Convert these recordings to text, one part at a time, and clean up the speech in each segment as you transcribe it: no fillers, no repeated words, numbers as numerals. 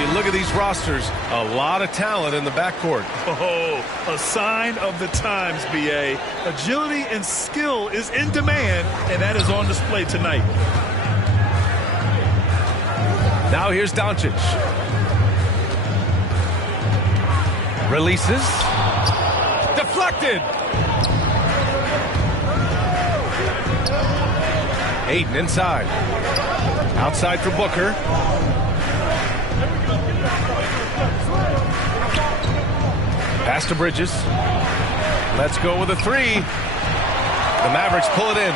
you look at these rosters, a lot of talent in the backcourt. Oh, a sign of the times, B.A. Agility and skill is in demand, and that is on display tonight. Now here's Doncic. Releases. Deflected. Ayton inside. Outside for Booker. Pass to Bridges. Let's go with a three. The Mavericks pull it in.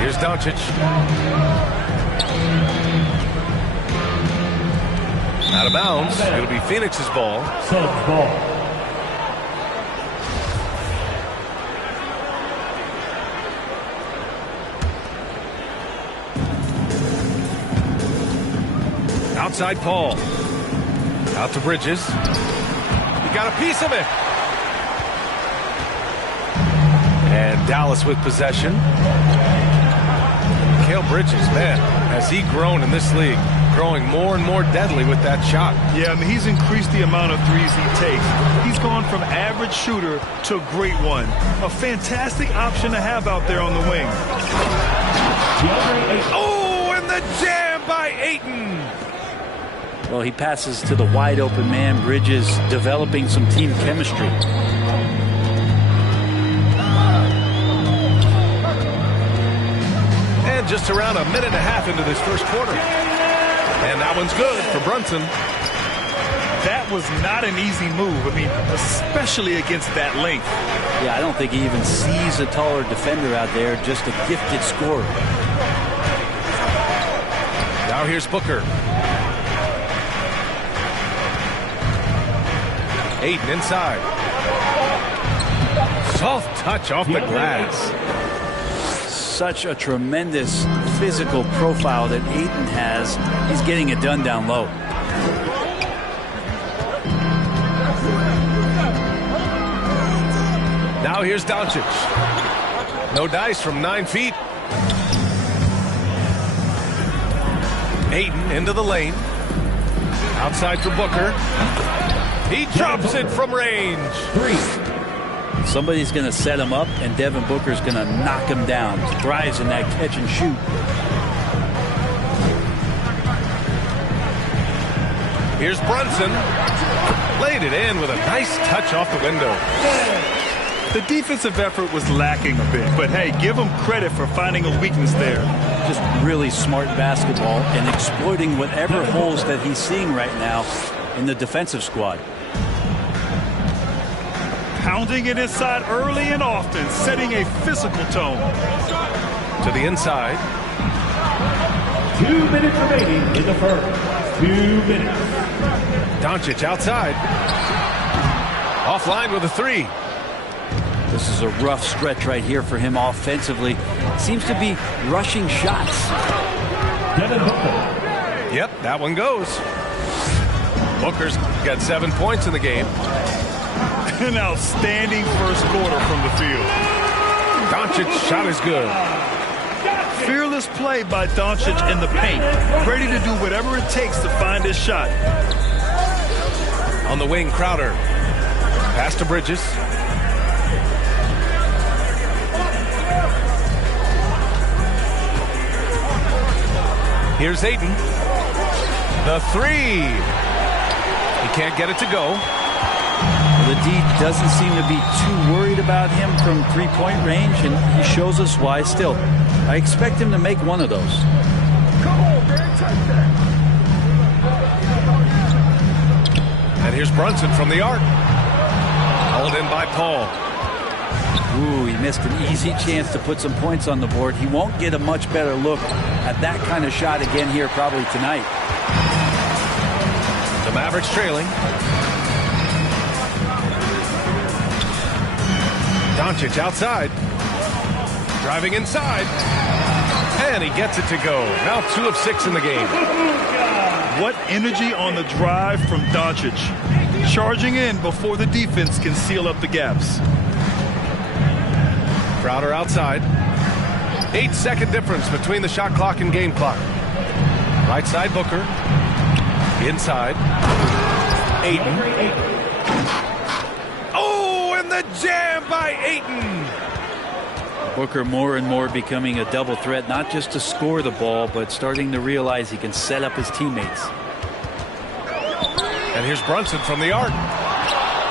Here's Doncic. Out of bounds. It'll be Phoenix's ball. Suns ball. Outside Paul. Out to Bridges. He got a piece of it. And Dallas with possession. Mikal Bridges, man, has he grown in this league? Growing more and more deadly with that shot. Yeah, I mean, he's increased the amount of threes he takes. He's gone from average shooter to a great one. A fantastic option to have out there on the wing. Oh, and the jam by Ayton. Well, he passes to the wide open man. Bridges developing some team chemistry. And just around a minute and a half into this first quarter. And that one's good for Brunson. That was not an easy move. I mean, especially against that length. Yeah, I don't think he even sees a taller defender out there, just a gifted scorer. Now here's Booker. Ayton inside. Soft touch off the glass. Such a tremendous physical profile that Ayton has. He's getting it done down low. Now here's Doncic. No dice from 9 feet. Ayton into the lane. Outside for Booker. He drops it from range. Somebody's going to set him up, and Devin Booker's going to knock him down. Thrives in that catch and shoot. Here's Brunson. Laid it in with a nice touch off the window. The defensive effort was lacking a bit, but hey, give him credit for finding a weakness there. Just really smart basketball and exploiting whatever holes that he's seeing right now in the defensive squad. Pounding it inside early and often, setting a physical tone. To the inside. 2 minutes remaining in the first. 2 minutes. Doncic outside. Offline with a three. This is a rough stretch right here for him offensively. Seems to be rushing shots. Devin Booker. Yep, that one goes. Booker's got 7 points in the game. An outstanding first quarter from the field. Doncic's shot is good. Fearless play by Doncic in the paint. Ready to do whatever it takes to find his shot. On the wing, Crowder. Pass to Bridges. Here's Ayton. The three. He can't get it to go. The D doesn't seem to be too worried about him from three-point range, and he shows us why still. I expect him to make one of those. And here's Brunson from the arc. Held in by Paul. Ooh, he missed an easy chance to put some points on the board. He won't get a much better look at that kind of shot again here probably tonight. The Mavericks trailing. Doncic outside. Driving inside. And he gets it to go. Now 2 of 6 in the game. What energy on the drive from Doncic. Charging in before the defense can seal up the gaps. Crowder outside. 8-second difference between the shot clock and game clock. Right side, Booker. Inside. Ayton. Oh, and the jam by Ayton. Booker more and more becoming a double threat, not just to score the ball, but starting to realize he can set up his teammates. And here's Brunson from the arc.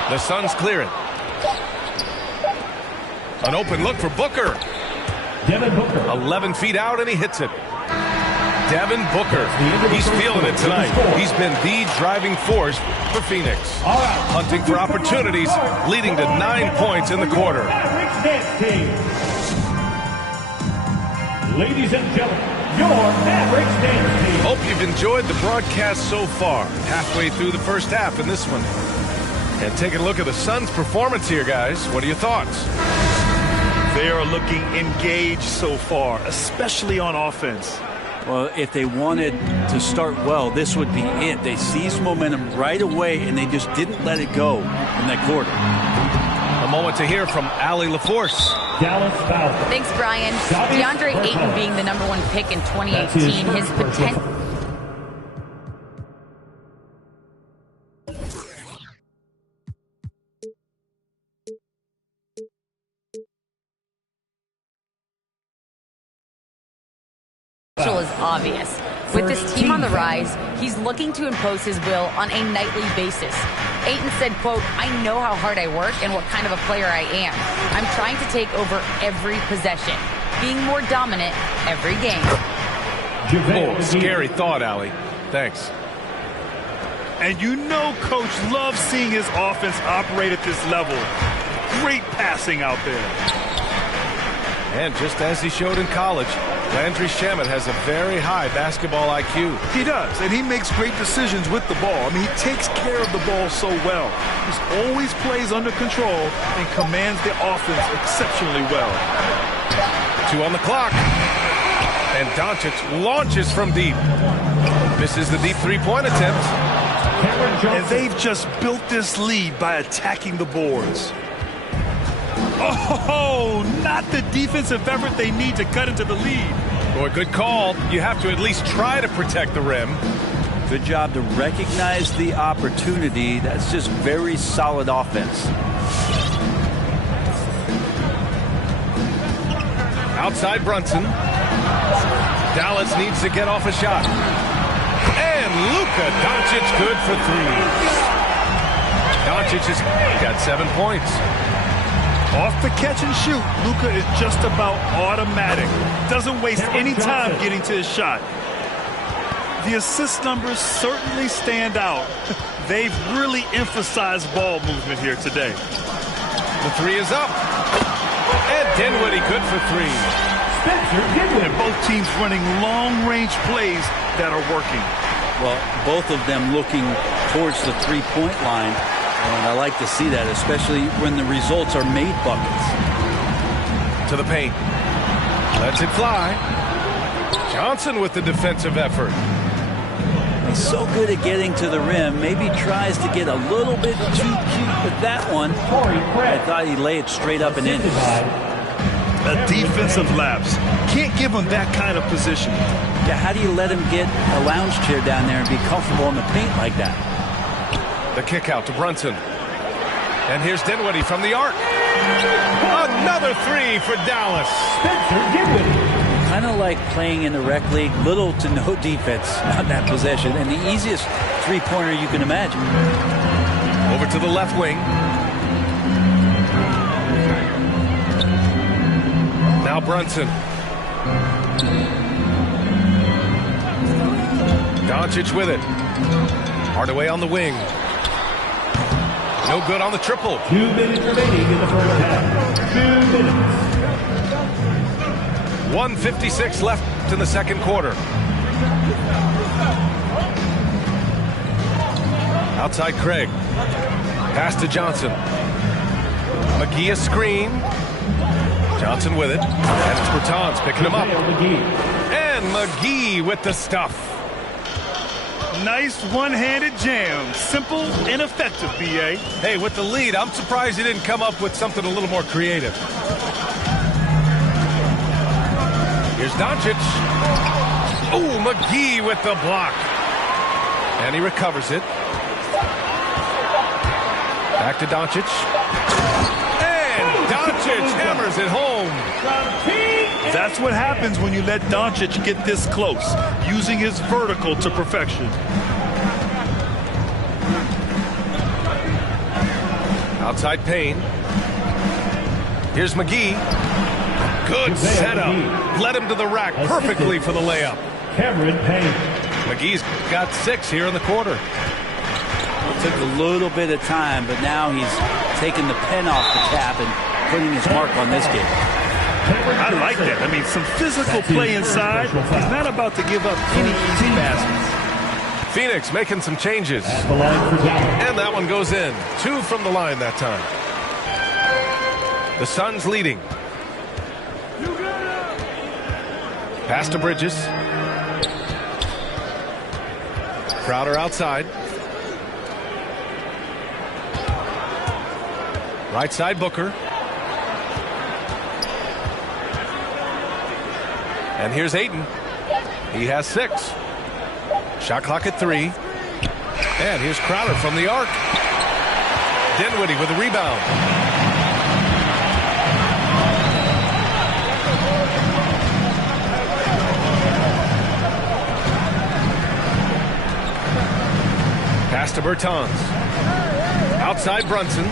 The Suns clear it. An open look for Booker. Devin Booker. 11 feet out, and he hits it. Devin Booker. He's feeling it tonight. He's been the driving force for Phoenix. Hunting for opportunities, leading to 9 points in the quarter. Mavericks dance team. Ladies and gentlemen, your Mavericks dance team. Hope you've enjoyed the broadcast so far. Halfway through the first half in this one. And taking a look at the Suns' performance here, guys. What are your thoughts? They are looking engaged so far, especially on offense. Well, if they wanted to start well, this would be it. They seized momentum right away, and they just didn't let it go in that quarter. A moment to hear from Allie LaForce. Dallas Fowler. Thanks, Brian. DeAndre Ayton being the #1 pick in 2018, his potential. Is obvious. With this team on the rise, he's looking to impose his will on a nightly basis. Ayton said, quote, "I know how hard I work and what kind of a player I am. I'm trying to take over every possession, being more dominant every game." Oh, scary thought, Allie. Thanks. And you know Coach loves seeing his offense operate at this level. Great passing out there. And just as he showed in college, Landry Shamet has a very high basketball IQ. He does, and he makes great decisions with the ball. I mean, he takes care of the ball so well. He always plays under control and commands the offense exceptionally well. 2 on the clock. And Doncic launches from deep. Misses the deep three-point attempt. And they've just built this lead by attacking the boards. Oh, not the defensive effort they need to cut into the lead. Boy, good call. You have to at least try to protect the rim. Good job to recognize the opportunity. That's just very solid offense. Outside Brunson. Dallas needs to get off a shot. And Luka Doncic good for 3. Doncic has got 7 points. Off the catch and shoot, Luka is just about automatic. Doesn't waste any time getting to his shot. The assist numbers certainly stand out. They've really emphasized ball movement here today. The 3 is up. And Dinwiddie good for 3. And both teams running long-range plays that are working. Well, both of them looking towards the three-point line. And I like to see that, especially when the results are made buckets. To the paint. Lets it fly. Johnson with the defensive effort. He's so good at getting to the rim. Maybe tries to get a little bit too cute with that one. I thought he'd lay it straight up and in. A defensive lapse. Can't give him that kind of position. Yeah, how do you let him get a lounge chair down there and be comfortable in the paint like that? The kick out to Brunson. And here's Dinwiddie from the arc. Another 3 for Dallas. Kind of like playing in the rec league, little to no defense on that possession, and the easiest three-pointer you can imagine. Over to the left wing. Now Brunson. Doncic with it. Hardaway on the wing. No good on the triple. 2 minutes remaining in the first half. 2 minutes. 1:56 left in the second quarter. Outside Craig. Pass to Johnson. McGee a screen. Johnson with it. And it's Bertans picking him up. And McGee with the stuff. Nice one-handed jam. Simple and effective, B.A. Hey, with the lead, I'm surprised he didn't come up with something a little more creative. Here's Doncic. Oh, McGee with the block. And he recovers it. Back to Doncic. And Doncic hammers it home. That's what happens when you let Doncic get this close, using his vertical to perfection. Outside Payne. Here's McGee. Good setup. Led him to the rack perfectly for the layup. Cameron Payne. McGee's got 6 here in the quarter. It took a little bit of time, but now he's taking the pen off the cap and putting his mark on this game. I like that. I mean, some physical play inside. He's not about to give up any easy baskets. Phoenix making some changes. At the line for Dallas. And that one goes in. 2 from the line that time. The Suns leading. Pass to Bridges. Crowder outside. Right side Booker. And here's Ayton. He has 6. Shot clock at 3. And here's Crowder from the arc. Dinwiddie with the rebound. Pass to Bertans. Outside Brunson.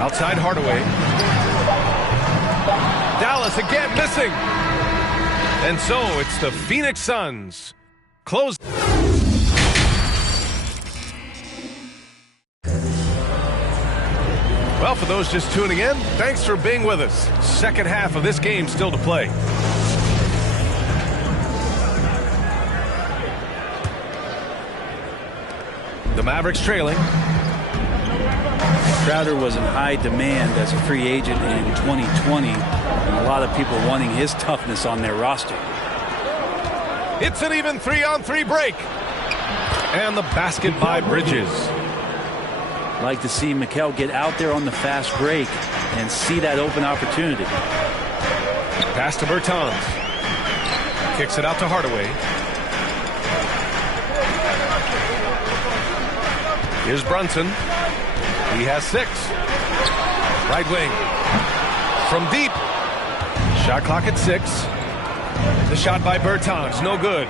Outside Hardaway. Dallas again missing. And so it's the Phoenix Suns. Close. Well, for those just tuning in, thanks for being with us. Second half of this game still to play. The Mavericks trailing. Crowder was in high demand as a free agent in 2020, and a lot of people wanting his toughness on their roster. It's an even 3-on-3 break. And the basket by Bridges. Like to see Mikal get out there on the fast break and see that open opportunity. Pass to Bertans. Kicks it out to Hardaway. Here's Brunson. He has 6. Right wing. From deep. Shot clock at 6. The shot by Bertans. No good.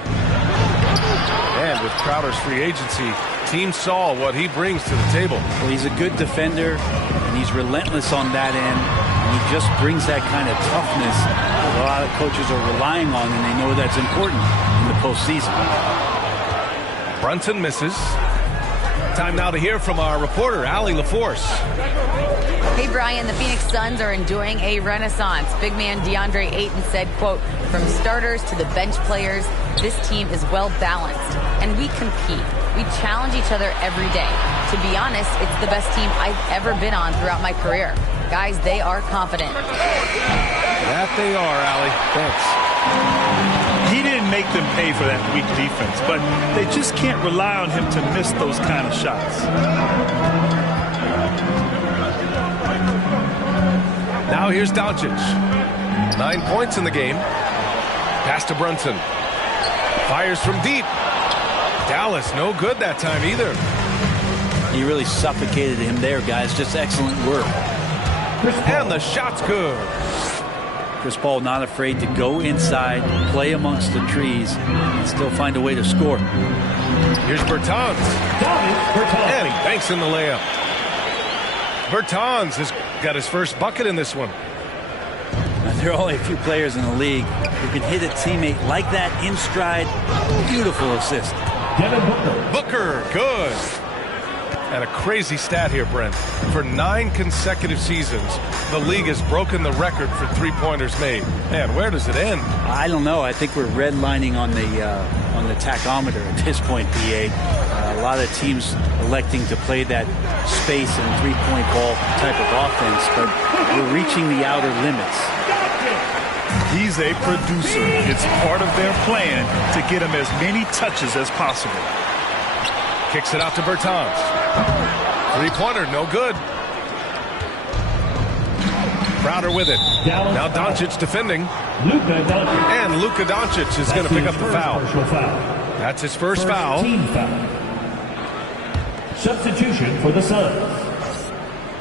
And with Crowder's free agency, team saw what he brings to the table. Well, he's a good defender, and he's relentless on that end. And he just brings that kind of toughness that a lot of coaches are relying on, and they know that's important in the postseason. Brunson misses. Time now to hear from our reporter, Allie LaForce. Hey, Brian, the Phoenix Suns are enjoying a renaissance. Big man DeAndre Ayton said, quote, "From starters to the bench players, this team is well balanced, and we compete. We challenge each other every day. To be honest, it's the best team I've ever been on throughout my career. Guys, they are confident." That they are, Allie. Thanks. He didn't make them pay for that weak defense, but they just can't rely on him to miss those kind of shots. Now here's Doncic. 9 points in the game. Pass to Brunson. Fires from deep. Dallas, no good that time either. He really suffocated him there, guys. Just excellent work. And the shot's good. Chris Paul not afraid to go inside, play amongst the trees, and still find a way to score. Here's Bertans. And he banks in the layup. Bertans has got his first bucket in this one. There are only a few players in the league who can hit a teammate like that in stride. Beautiful assist. Booker, good. And a crazy stat here, Brent. For 9 consecutive seasons, the league has broken the record for three-pointers made. Man, where does it end? I don't know. I think we're redlining on the tachometer at this point, PA. A lot of teams electing to play that space and three-point ball type of offense, but we're reaching the outer limits. He's a producer. It's part of their plan to get him as many touches as possible. Kicks it out to Bertans. Three-pointer, no good. Crowder with it. Now Doncic defending. Luka Doncic. And Luka Doncic is going to pick up the foul. That's his first foul. Team foul. Substitution for the Suns.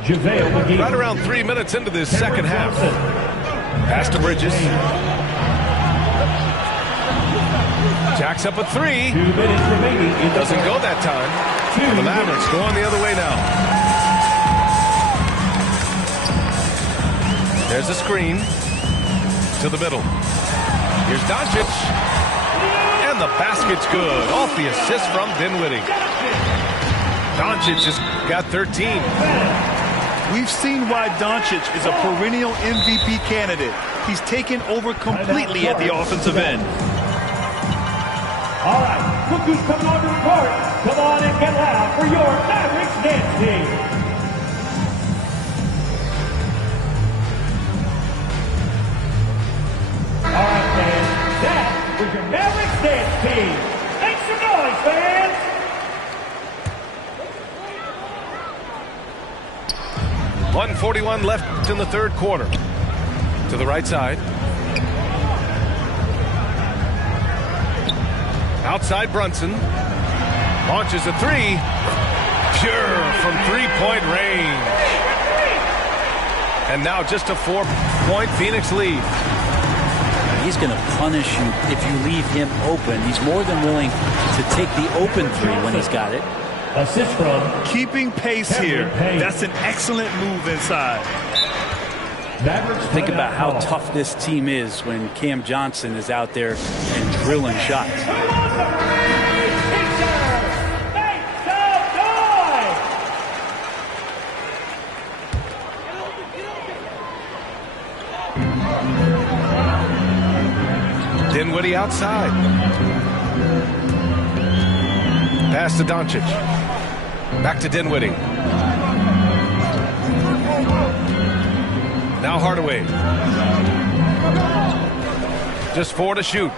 JaVale McGee. Right around 3 minutes into this second half. Pass to Bridges. Jacks up a three. 2 minutes remaining. Doesn't go that time. The Mavericks going the other way now. There's a screen to the middle. Here's Doncic. And the basket's good. Off the assist from Dinwiddie. Doncic has got 13. We've seen why Doncic is a perennial MVP candidate. He's taken over completely at the offensive end. All right, rookies coming on to the court. Come on and get loud for your Mavericks dance team. All right, fans, that was your Mavericks dance team. Make some noise, fans. .141 left in the third quarter. To the right side. Outside Brunson. Launches a three. Pure from three-point range. And now just a 4-point Phoenix lead. He's going to punish you if you leave him open. He's more than willing to take the open three when he's got it. Assist from Keeping pace here. That's an excellent move inside. Mavericks. Think about how tough this team is when Cam Johnson is out there and drilling shots. Dinwiddie outside. Pass to Doncic. Back to Dinwiddie. Now Hardaway. Just 4 to shoot.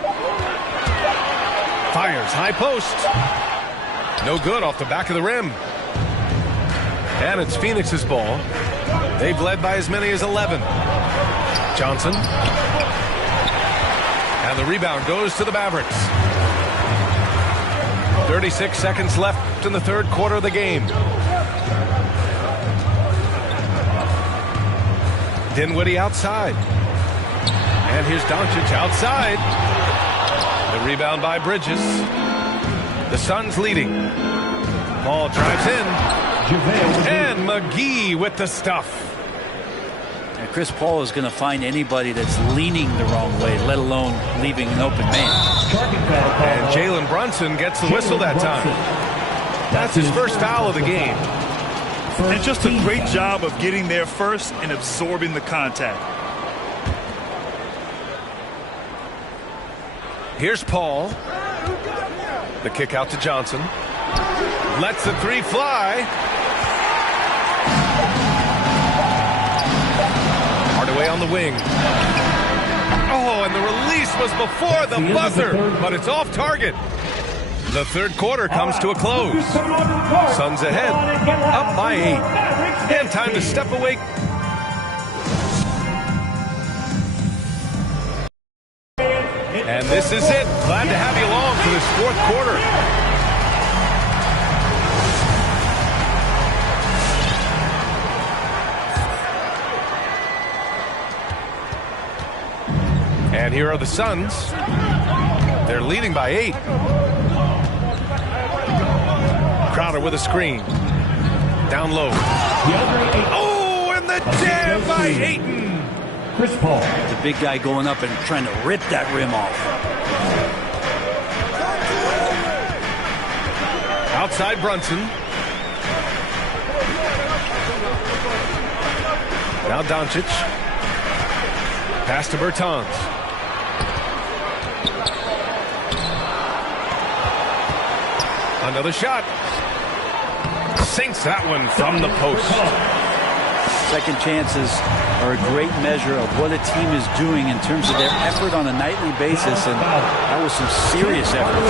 Fires high post. No good off the back of the rim. And it's Phoenix's ball. They've led by as many as 11. Johnson. And the rebound goes to the Mavericks. 36 seconds left in the third quarter of the game. Dinwiddie outside. And here's Doncic outside. The rebound by Bridges. The Suns leading. Ball drives in. And McGee with the stuff. And Chris Paul is going to find anybody that's leaning the wrong way, let alone leaving an open man. And Jalen Brunson gets the whistle that time. That's his first foul of the game. And just a great job of getting there first and absorbing the contact. Here's Paul. The kick out to Johnson. Lets the three fly. Hardaway on the wing. Oh, and the release was before the buzzer, but it's off target. The third quarter comes to a close. Suns ahead, up by 8. And time to step away. And this is it. Glad to have you along for this fourth quarter. And here are the Suns. They're leading by 8. Crowder with a screen. Down low. Oh, and the jam by Ayton. Chris Paul. The big guy going up and trying to rip that rim off. Outside Brunson. Now Doncic. Pass to Bertans. Another shot. Sinks that one from the post. Second chances are a great measure of what a team is doing in terms of their effort on a nightly basis, and that was some serious effort.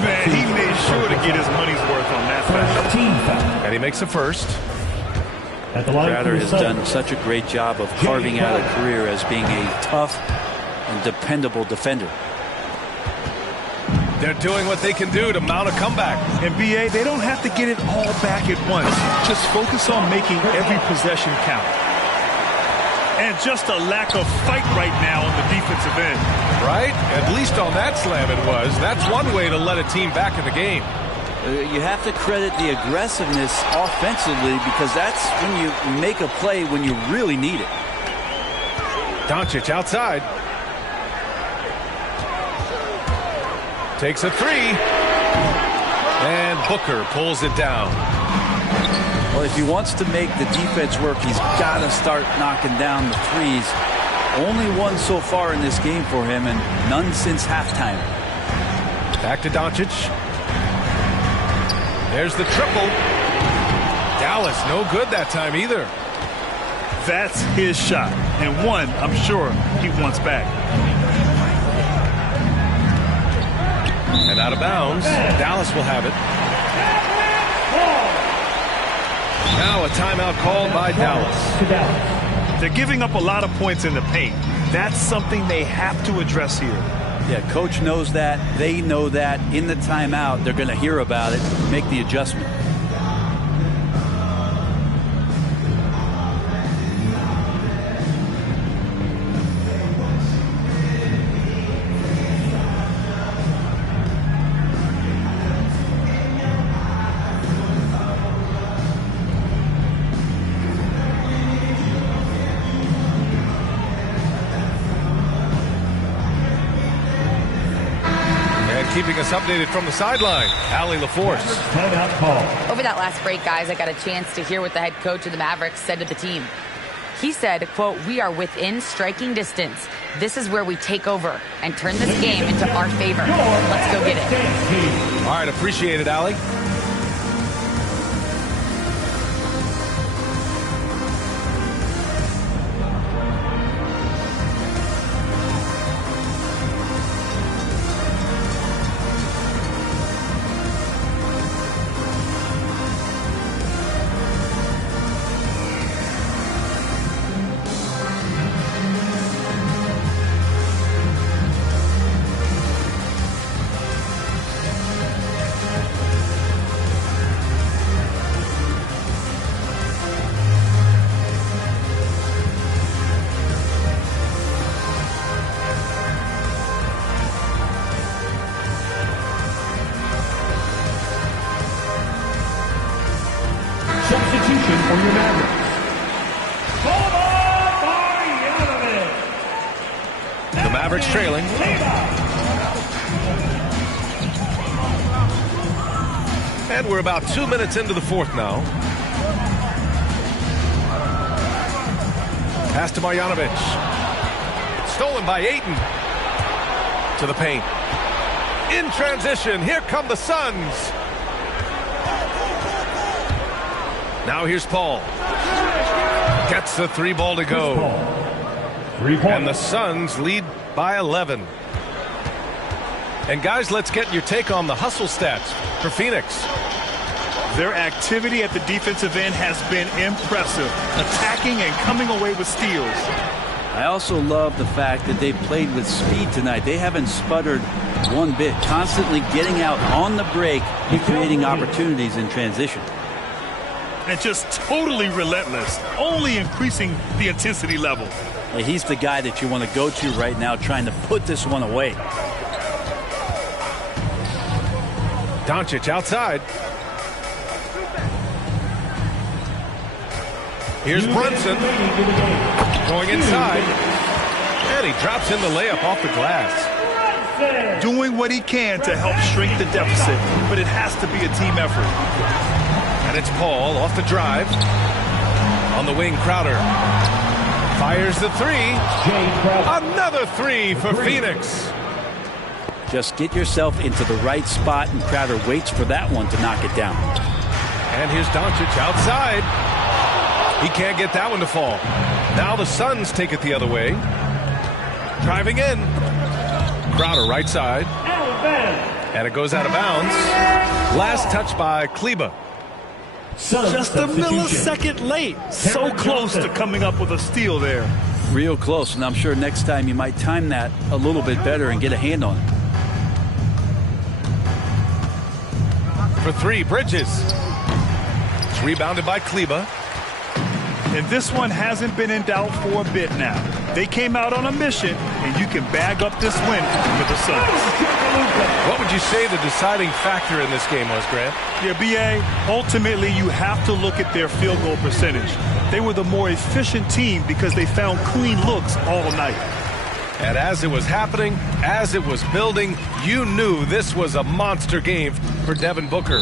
Man, he made sure to get his money's worth on that foul. And he makes the first. At the line Crowder for has the done Suns, such a great job of carving out a career as being a tough and dependable defender. They're doing what they can do to mount a comeback. And BA, they don't have to get it all back at once. Just focus on making every possession count. And just a lack of fight right now on the defensive end. Right? At least on that slam it was. That's one way to let a team back in the game. You have to credit the aggressiveness offensively, because that's when you make a play when you really need it. Doncic outside. Takes a three. And Booker pulls it down. Well, if he wants to make the defense work, he's got to start knocking down the threes. Only one so far in this game for him, and none since halftime. Back to Doncic. There's the triple. Dallas no good that time either. That's his shot. And one, I'm sure, he wants back. And out of bounds. Dallas will have it. Now a timeout called by Dallas. They're giving up a lot of points in the paint. That's something they have to address here. Yeah, coach knows that. They know that. In the timeout, they're going to hear about it, make the adjustment. Keeping us updated from the sideline, Allie LaForce. timeout call. Over that last break, guys, I got a chance to hear what the head coach of the Mavericks said to the team. He said, quote, "We are within striking distance. This is where we take over and turn this game into our favor. Let's go get it." All right, appreciate it, Allie. Substitution for your Mavericks. The Mavericks trailing. And we're about 2 minutes into the fourth now. Pass to Marjanovic. Stolen by Ayton. To the paint. In transition, here come the Suns. Now here's Paul. Gets the three ball to go. 3 points. And the Suns lead by 11. And guys, let's get your take on the hustle stats for Phoenix. Their activity at the defensive end has been impressive, attacking and coming away with steals. I also love the fact that they played with speed tonight. They haven't sputtered one bit, constantly getting out on the break and creating opportunities in transition. And just totally relentless, only increasing the intensity level. He's the guy that you want to go to right now, trying to put this one away. Doncic outside. Here's Brunson going inside. And he drops in the layup off the glass. Doing what he can to help shrink the deficit, but it has to be a team effort. And it's Paul off the drive. On the wing, Crowder. Fires the three. Another three for Phoenix. Just get yourself into the right spot, and Crowder waits for that one to knock it down. And here's Doncic outside. He can't get that one to fall. Now the Suns take it the other way. Driving in. Crowder right side. And it goes out of bounds. Last touch by Kleber. Just a millisecond late. So close to coming up with a steal there. Real close, and I'm sure next time you might time that a little bit better and get a hand on it. For three, Bridges. It's rebounded by Kleber. And this one hasn't been in doubt for a bit now. They came out on a mission, and you can bag up this win for the Suns. What would you say the deciding factor in this game was, Grant? Yeah, B.A., ultimately you have to look at their field goal percentage. They were the more efficient team because they found clean looks all night. And as it was happening, as it was building, you knew this was a monster game for Devin Booker.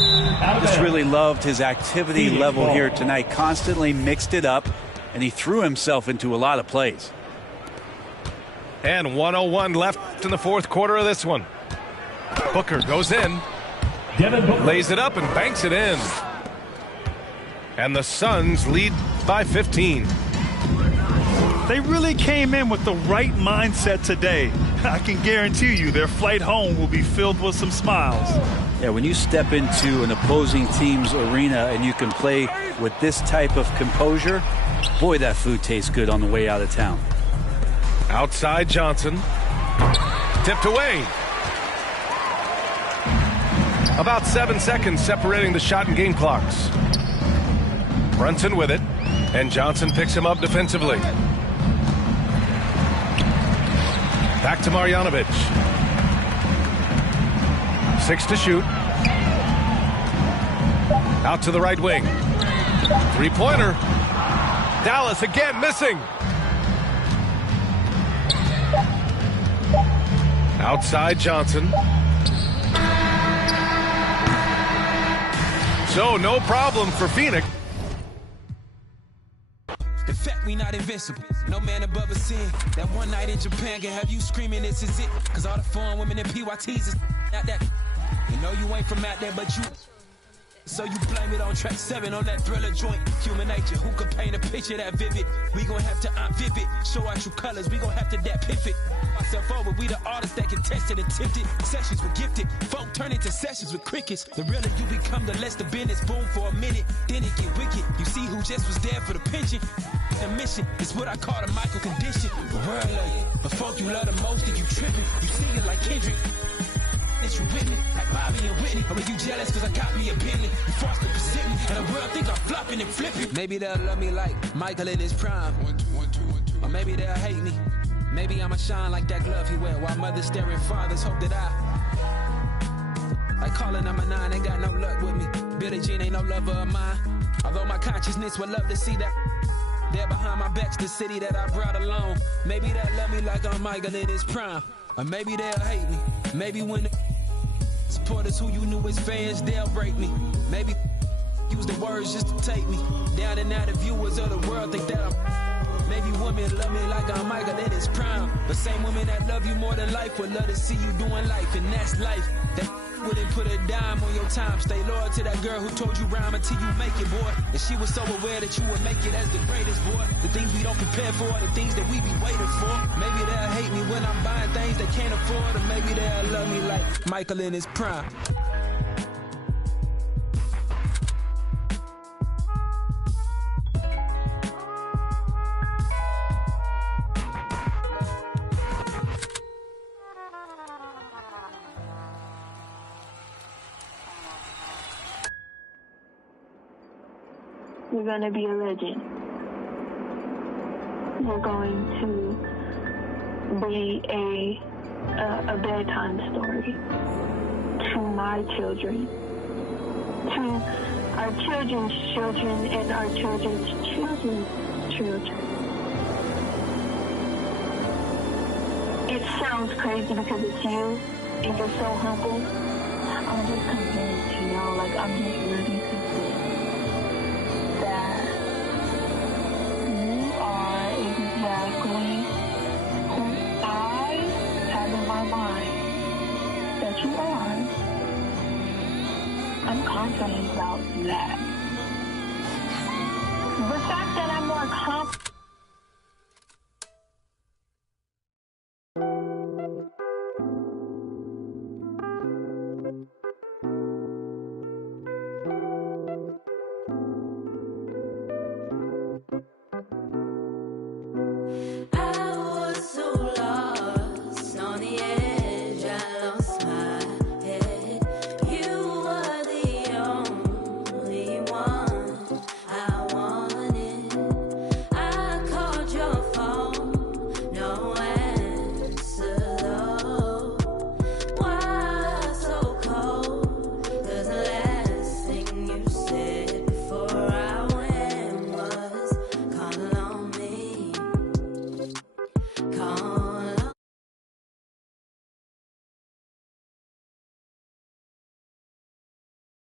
Just really loved his activity level here tonight. Constantly mixed it up, and he threw himself into a lot of plays. And 1:01 left in the fourth quarter of this one. Booker goes in, lays it up and banks it in. And the Suns lead by 15. They really came in with the right mindset today. I can guarantee you their flight home will be filled with some smiles. Yeah, when you step into an opposing team's arena and you can play with this type of composure, boy, that food tastes good on the way out of town. Outside Johnson. Tipped away. About 7 seconds separating the shot and game clocks. Brunson with it, and Johnson picks him up defensively. Back to Marjanovic. 6 to shoot. Out to the right wing. Three-pointer. Dallas again missing. Outside Johnson. So no problem for Phoenix. The fact we not invincible, no man above a sin. That one night in Japan can have you screaming this is it. Cause all the foreign women in PYTs is not that. You know you ain't from out there, but you. So you blame it on track 7 on that Thriller joint. Human nature, who could paint a picture that vivid? We gon' have to vivid, show our true colors. We gon' have to that pivot. Myself over, we the artists that contested and tempted. Sessions were gifted, folk turn into sessions with crickets. The realer you become, the less the business. Boom for a minute, then it get wicked. You see who just was there for the pension. The mission is what I call the Michael condition. The world love you, but folk you love the most and you tripping. You sing it like Kendrick. You with me, like Bobby and Whitney. Or are you jealous cause I got me a Bentley? You forced to present me, and the world think I'm flopping and flipping. Maybe they'll love me like Michael in his prime. Or maybe they'll hate me. Maybe I'ma shine like that glove he wear, while mothers staring fathers hope that I calling number 9, ain't got no luck with me. Billie Jean ain't no lover of mine. Although my consciousness would love to see that. There behind my back's the city that I brought along. Maybe they'll love me like I'm Michael in his prime. Or maybe they'll hate me. Maybe when the supporters who you knew as fans, they'll break me. Maybe use the words just to take me down, and now the viewers of the world think that I'm. Maybe women love me like I'm Michael in his prime. But same women that love you more than life would love to see you doing life, and that's life. That wouldn't put a dime on your time. Stay loyal to that girl who told you rhyme until you make it, boy. And she was so aware that you would make it as the greatest, boy. The things we don't prepare for are the things that we be waiting for. Maybe they'll hate me when I'm buying things they can't afford. Or maybe they'll love me like Michael in his prime. You're going to be a legend. You're going to be a bedtime story to my children, to our children's children, and our children's children's children. It sounds crazy because it's you, and you're so humble. I'm just convinced, you know, like I'm just really convinced that you are exactly who I have in my mind that you are. I'm confident about that. The fact that I'm more confident